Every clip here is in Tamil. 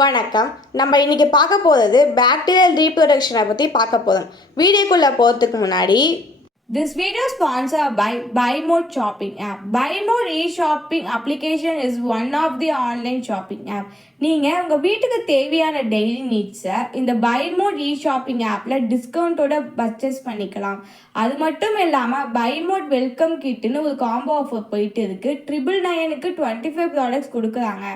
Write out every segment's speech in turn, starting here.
வணக்கம். நம்ம இன்னைக்கு பார்க்க போகிறது பாக்டீரியல் ரீப்ரொடக்ஷனை பற்றி பார்க்க போகிறோம். வீடியோக்குள்ளே போகிறதுக்கு முன்னாடி This video is sponsored by BuyMode shopping app. BuyMode e-shopping application is one of the online shopping app. நீங்கள் உங்கள் வீட்டுக்கு தேவையான டெய்லி நீட்ஸை இந்த BuyMode e-shopping ஆப்பில் டிஸ்கவுண்ட்டோட பர்ச்சேஸ் பண்ணிக்கலாம். அது மட்டும் இல்லாமல் BuyMode வெல்கம் கிட்டுன்னு ஒரு காம்போ ஆஃபர் போயிட்டு இருக்குது. 999க்கு 25 ப்ராடக்ட்ஸ் கொடுக்குறாங்க.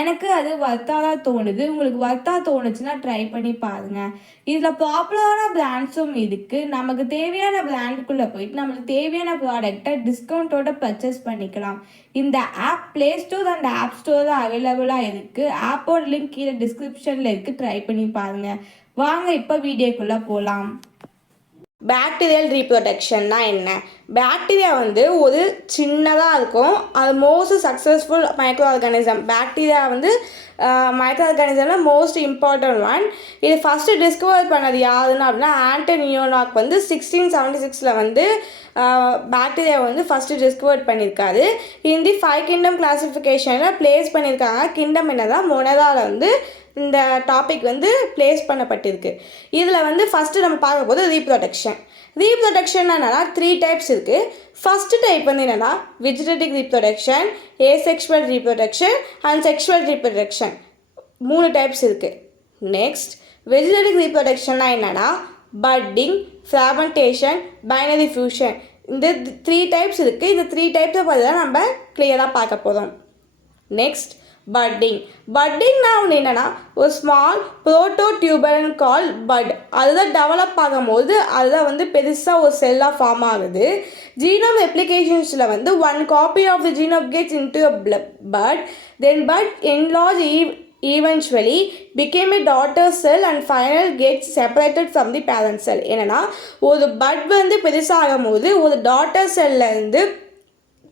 எனக்கு அது வர்த்தாக தான் தோணுது. உங்களுக்கு வர்த்தாக தோணுச்சுன்னா ட்ரை பண்ணி பாருங்கள். இதில் பாப்புலரான பிராண்ட்ஸும் இருக்குது. நமக்கு தேவையான பிராண்டுக்குள்ளே போயிட்டு நம்மளுக்கு தேவையான ப்ராடக்டை டிஸ்கவுண்ட்டோட பர்ச்சேஸ் பண்ணிக்கலாம். இந்த app play store and app store தான் அவைலபிளாக இருக்குது. ஆப்போட லிங்க் கீழே டிஸ்கிரிப்ஷனில் இருக்குது. ட்ரை பண்ணி பாருங்கள். வாங்க இப்போ வீடியோக்குள்ளே போகலாம். பாக்டீரியல் ரீப்ரொடக்ஷன்னா என்ன? பாக்டீரியா ஒரு சின்னதாக இருக்கும். அது most successful micro organism. Bacteria micro ஆர்கானிசமில் மோஸ்ட் இம்பார்ட்டன்ட் ஒன். இது ஃபஸ்ட்டு டிஸ்கவர் பண்ணது யாருன்னு அப்படின்னா ஆண்டனியோனாக் 1676 பாக்டீரியா ஃபஸ்ட்டு டிஸ்கவர் பண்ணியிருக்காரு. இந்த 5 கிங்டம் கிளாசிஃபிகேஷனில் ப்ளேஸ் பண்ணியிருக்காங்க. கிங்டம் என்னதான் மொனதாவில் இந்த டாபிக் ப்ளேஸ் பண்ணப்பட்டிருக்கு. இதில் ஃபஸ்ட்டு நம்ம பார்க்க போது ரீப்ரொடக்ஷன். ரீப்ரொடக்ஷன் என்னன்னா 3 டைப்ஸ் இருக்குது. ஃபஸ்ட்டு டைப் என்னென்னா vegetative reproduction, asexual reproduction and sexual reproduction. 3 types இருக்குது. நெக்ஸ்ட் வெஜிடேட்டிவ் ரீப்ரொடக்ஷன்னா என்னென்னா பட்டிங், ஃப்ராமெண்டேஷன், பைனரி ஃபியூஷன். இந்த 3 டைப்ஸ் இருக்குது. இந்த 3 டைப்ஸை பற்றி தான் நம்ம கிளியராக பார்க்க போகிறோம். நெக்ஸ்ட் பட்டிங்னா என்னென்னா ஒரு ஸ்மால் ப்ரோட்டோடியூபரன் கால் பட். அதுதான் டெவலப் ஆகும்போது அதுதான் பெருசாக ஒரு செல்லாக ஃபார்ம் ஆகுது. ஜீனோம் ரெப்ளிகேஷன்ஸில் 1 copy of the genome gets into a bud, then bud enlarge eventually became a daughter cell and finally gets separated from the parent cell. என்னென்னா ஒரு பட் பெருசாக ஆகும்போது ஒரு டாட்டர் செல்லேருந்து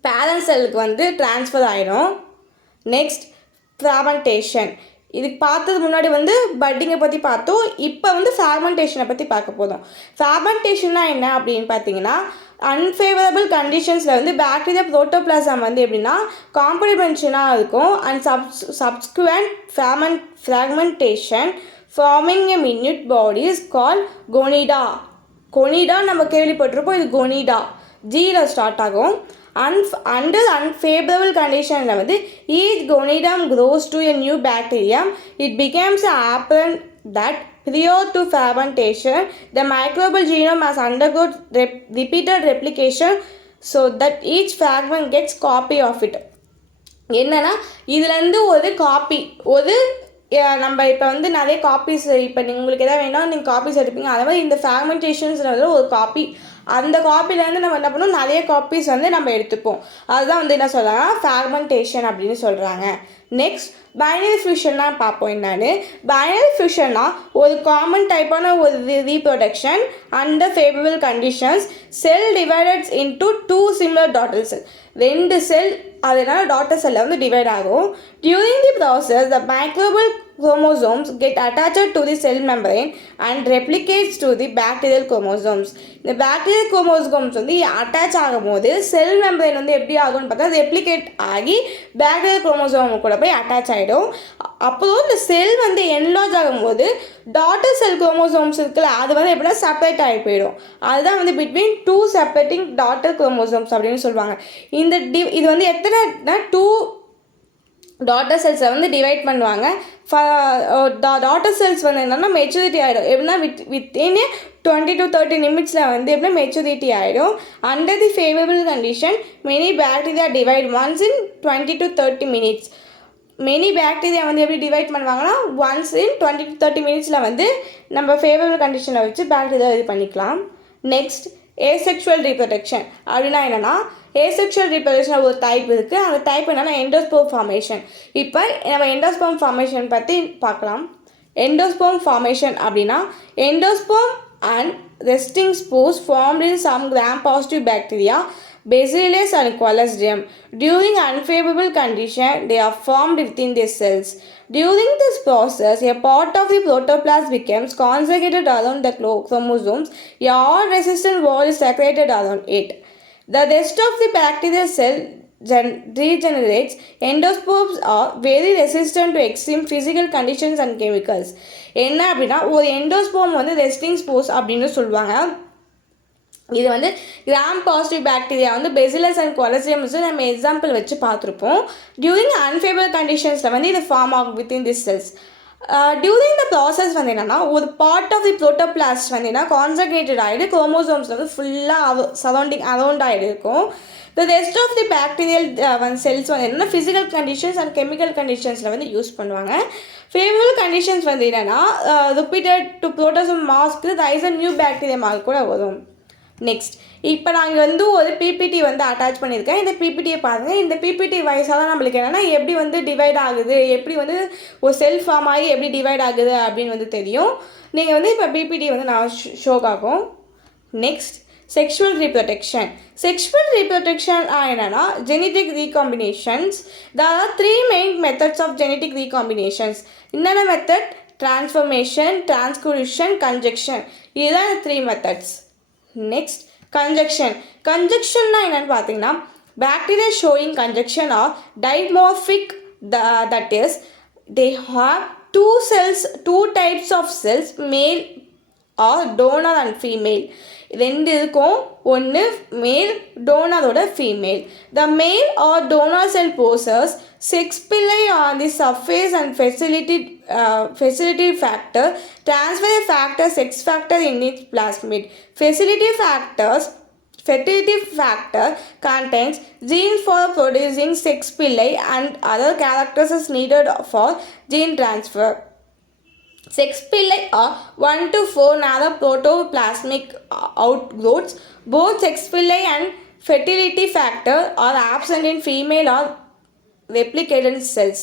பேரண்ட் செல்லுக்கு ட்ரான்ஸ்ஃபர் ஆகிடும். நெக்ஸ்ட் ஃப்ராமெண்டேஷன். இதுக்கு பார்த்தது முன்னாடி பட்டிங்கை பற்றி பார்த்தோம். இப்போ ஃப்ராமெண்டேஷனை பற்றி பார்க்க போதும். ஃப்ராமெண்டேஷன்னா என்ன அப்படின்னு பார்த்தீங்கன்னா அன்ஃபேவரபிள் கண்டிஷன்ஸில் பாக்டீரியா ப்ரோட்டோபிளாசம் எப்படின்னா காம்ப்ளிமென்ஷனாக இருக்கும். And subsequent fragmentation forming a minute body is call conidia. Conidia நம்ம கேள்விப்பட்டிருப்போம். இது கொனிடா ஜியில் ஸ்டார்ட் ஆகும். Under unfavorable conditions, each gonidum grows to a new bacterium. It becomes apparent that prior to fermentation, the microbial genome has undergone repeated replication so that each fragment gets copy of it. என்னன்னா இதுலேருந்து ஒரு காப்பி நம்ம இப்போ நிறைய காப்பீஸ் இப்போ உங்களுக்கு எதாவது வேணும் நீங்கள் காப்பீஸ் எடுப்பீங்க. அதே மாதிரி இந்த ஃப்ராக்மெண்டேஷன்ஸில் ஒரு காப்பி, அந்த காப்பிலேருந்து நம்ம என்ன பண்ணோம் நிறைய காப்பீஸ் நம்ம எடுத்துப்போம். அதுதான் என்ன சொல்கிறாங்க ஃப்ராக்மெண்டேஷன் அப்படின்னு சொல்கிறாங்க. நெக்ஸ்ட் பைனரி ஃபியூஷன்னா பார்ப்போம். என்னன்னு பைனரி ஃபியூஷன்னா ஒரு காமன் டைப்பான ஒரு ரீப்ரொடக்ஷன் அண்டர் ஃபேவரபிள் கண்டிஷன்ஸ். செல் டிவைடட்ஸ் இன்டு 2 சிமிலர் டாட்டர் செல். 2 செல் அதனால் டாட்டர் செல்லில் டிவைட் ஆகும். During the process the microbial chromosomes get attached to the cell membrane and replicates to the bacterial chromosomes. இந்த bacterial chromosomes அட்டாச் ஆகும்போது செல் மெம்பரேன் எப்படி ஆகும்னு பார்த்தா ரெப்ளிகேட் ஆகி bacterial chromosome கூட போய் அட்டாச் ஆகிடும். அப்போது இந்த செல் என்லார்ஜ் ஆகும்போது டாட்டர் செல் குரோமோசோம்ஸ் இருக்குல்ல அது எப்படின்னா செப்பரேட் ஆகி போயிடும். அதுதான் பிட்வீன் 2 செப்பரேட்டிங் டாட்டர் குரோமோசோம்ஸ் அப்படின்னு சொல்லுவாங்க. இந்த இது எத்தனைனா 2 டாட்டர் செல்ஸை டிவைட் பண்ணுவாங்க. டாட்டர் செல்ஸ் என்னென்னா மெச்சூரிட்டி ஆகிடும். எப்படின்னா வித்தின் 20 to 30 நிமிட்ஸில் எப்படின்னா மெச்சூரிட்டி ஆகிடும். Under the favourable condition many bacteria divide once in 20 to 30 minutes. Many bacteria எப்படி டிவைட் பண்ணுவாங்கன்னா ஒன்ஸ் இன் 20 to 30 minutesல நம்ம ஃபேவரபிள் கண்டிஷனை வச்சு பாக்டீரியா இது பண்ணிக்கலாம். நெக்ஸ்ட் ஏசெக்ஷுவல் ரீப்ரொடக்ஷன் அப்படின்னா என்னென்னா ஏசெக்ஷுவல் ரீப்ரொடக்ஷன் ஒரு டைப் இருக்குது. அந்த டைப் என்னென்னா எண்டோஸ்போம் ஃபார்மேஷன். இப்போ நம்ம எண்டோஸ்போம் ஃபார்மேஷன் பற்றி பார்க்கலாம். எண்டோஸ்போம் ஃபார்மேஷன் அப்படின்னா endospore and resting spores formed in some gram positive bacteria Bacillus and Clostridium. During unfavorable condition, they are formed within their cells. During this process, a part of the protoplasm becomes concentrated around the chromosomes. A all resistant wall is secreted around it. The rest of the bacterial cell regenerates. Endospores are very resistant to extreme physical conditions and chemicals. என்ன அப்படின்னா ஒரு எண்டோஸ்போம் வந்து ரெஸ்டிங் ஸ்போர்ஸ் அப்படின்னு சொல்லுவாங்க. இது வந்து கிராம் பாசிட்டிவ் பாக்டீரியா வந்து பெசிலஸ் அண்ட் கொலசியம்ஸ் நம்ம எக்ஸாம்பிள் வச்சு பார்த்துருப்போம். டியூரிங் அன்ஃபேவரபிள் கண்டிஷன்ஸில் வந்து இது ஃபார்ம் ஆகும் within this cells. During the process வந்து என்னென்னா ஒரு பார்ட் ஆஃப் தி ப்ரோட்டோபிளாஸ்ட் வந்து என்ன கான்சன்ட்ரேட்டட் ஆகிடு குரோமோசோம்ஸ் வந்து ஃபுல்லாக அரௌண்ட் ஆகிடு இருக்கும். The rest of the bacterial cells வந்து என்னென்னா ஃபிசிக்கல் கண்டிஷன்ஸ் அண்ட் கெமிக்கல் கண்டிஷன்ஸில் வந்து யூஸ் பண்ணுவாங்க. ஃபேவரபிள் கண்டிஷன்ஸ் வந்து என்னென்னா ரிப்பீட்டட் டு புரோட்டோசோம் மாஸ்க்கு ரைஸ் அண்ட் நியூ பாக்டீரியா மார்க் கூட வரும். நெக்ஸ்ட் இப்போ நாங்கள் வந்து ஒரு பிபிடி வந்து அட்டாச் பண்ணியிருக்கேன். இந்த பிபிடியை பாருங்கள். இந்த பிபிடி வைஸாக தான் நம்மளுக்கு என்னென்னா எப்படி வந்து டிவைட் ஆகுது, எப்படி வந்து ஒரு செல் ஃபார்ம் ஆகி எப்படி டிவைட் ஆகுது அப்படின்னு வந்து தெரியும். நீங்கள் வந்து இப்போ பிபிடி வந்து நான் ஷோக்காகும். Next sexual reproduction. Sexual reproduction என்னென்னா genetic recombinations. There are 3 main methods of genetic recombinations. என்னென்ன மெத்தட்? Transformation, transcription, conjugation. இதுதான் 3 மெத்தட்ஸ். Next conjugation. கன்ஜெக்ஷன்னா என்னென்னு பார்த்தீங்கன்னா bacteria showing conjugation are dimorphic, that is they have two types of cells, male or donor and female. ரெண்டு இருக்கும். ஒன்று மேல் டோனரோட female. The male or donor cell possess sex பிள்ளை on the surface and facility factor transfer factor, sex factor in its plasmid. Fertility factor contains genes for producing sex pili and other characters is needed for gene transfer. Sex pili are 1 to 4 nano protoplasmic outgrowths. Both sex pili and fertility factor are absent in female or replicated cells.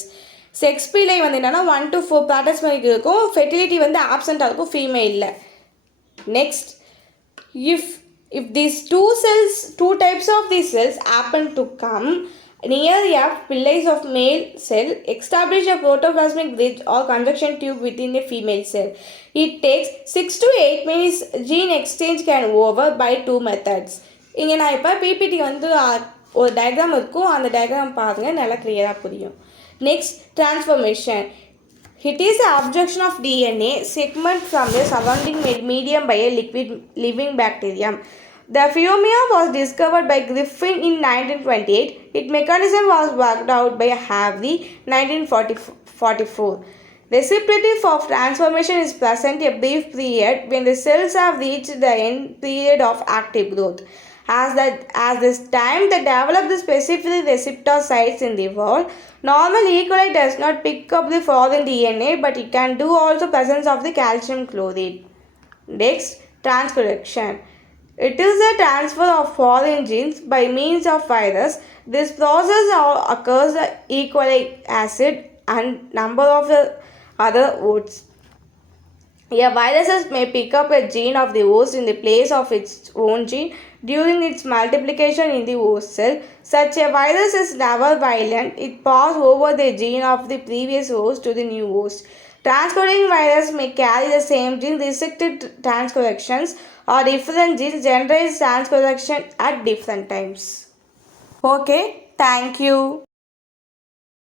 Sex பிள்ளை வந்து என்னென்னா 1 to 4 பிளாட்டஸ்மிக் இருக்கும். ஃபெர்டிலிட்டி வந்து ஆப்சண்ட்டாக இருக்கும் ஃபீமேலில். Next if these two types of these cells happen to come near a pillars of male cell, establish a protoplasmic bridge or conjunction tube within a female cell. It takes 6 to 8 minutes. Gene exchange can over by 2 methods. இங்கே நான் இப்போ பிபிடி வந்து ஒரு டயக்ராம் இருக்கும். அந்த டயக்ராம் பாருங்கள், நல்லா கிளியராக புரியும். Next, transformation. It is the abduction of DNA segment from the surrounding medium by a liquid living bacterium. The phenomenon was discovered by Griffin in 1928. Its mechanism was worked out by Havre 1944. Reciprocative of transformation is present a brief period when the cells have reached the end period of active growth. As this time they develop the specific receptor sites in the wall. Normal E. coli does not pick up the foreign DNA, but it can do also presence of the calcium chloride. Next, transcription. It is the transfer of foreign genes by means of virus. This process occurs E. coli acid and number of the other hosts. A virus may pick up a gene of the host in the place of its own gene during its multiplication in the host cell. Such a virus is never violent. It passes over the gene of the previous host to the new host. Transcoding virus may carry the same gene. Restricted transcorrections or different genes generate transcorrection at different times. Okay, thank you.